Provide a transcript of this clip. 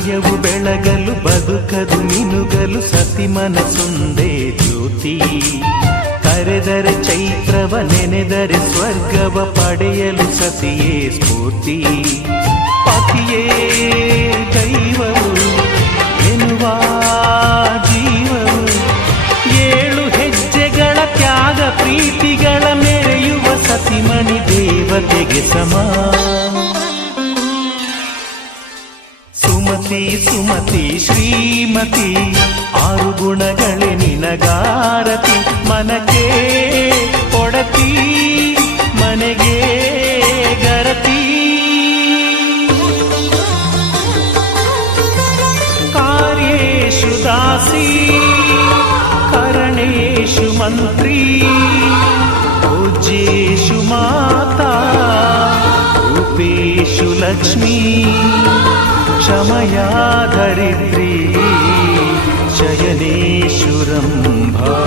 ಹೃದಯವು ಬೆಳಗಲು ಬದುಕದು ಮಿನುಗಲು ಸತಿ ಮನಸ್ಸೊಂದೇ ಜ್ಯೋತಿ. ಕರೆದರೆ ಚೈತ್ರವ ನೆನೆದರೆ ಸ್ವರ್ಗವ ಪಡೆಯಲು ಸತಿಯೇ ಸ್ಫೂರ್ತಿ. ಪತಿಯೇ ದೈವವು ಎನ್ನುವ ಜೀವವು 7 ಹೆಜ್ಜೆಗಳ ತ್ಯಾಗ ಪ್ರೀತಿಗಳ ಮೆರೆಯುವ ಸತಿಮಣಿ ದೇವತೆಗೆ ಸಮ. ಸುಮತಿ ಸುಮತಿ ಶ್ರೀಮತಿ 6 ಗುಣಗಳೇ ನಿನಗಾರತಿ. ಮನಕ್ಕೆ ಕೊಡತಿ ಮನೆಗೆ ಗರತಿ. ಕಾರ್ಯೇಷು ದಾಸಿ ಕರಣೇಷು ಮಂತ್ರಿ. ಪೂಜ್ಯೇಷು ಮಾತಾ ರೂಪೇಷು ಲಕ್ಷ್ಮೀ. ಕ್ಷಮಯಾ ಧರಿತ್ರಿ ಶಯನೇಷು ರಂಭಾ.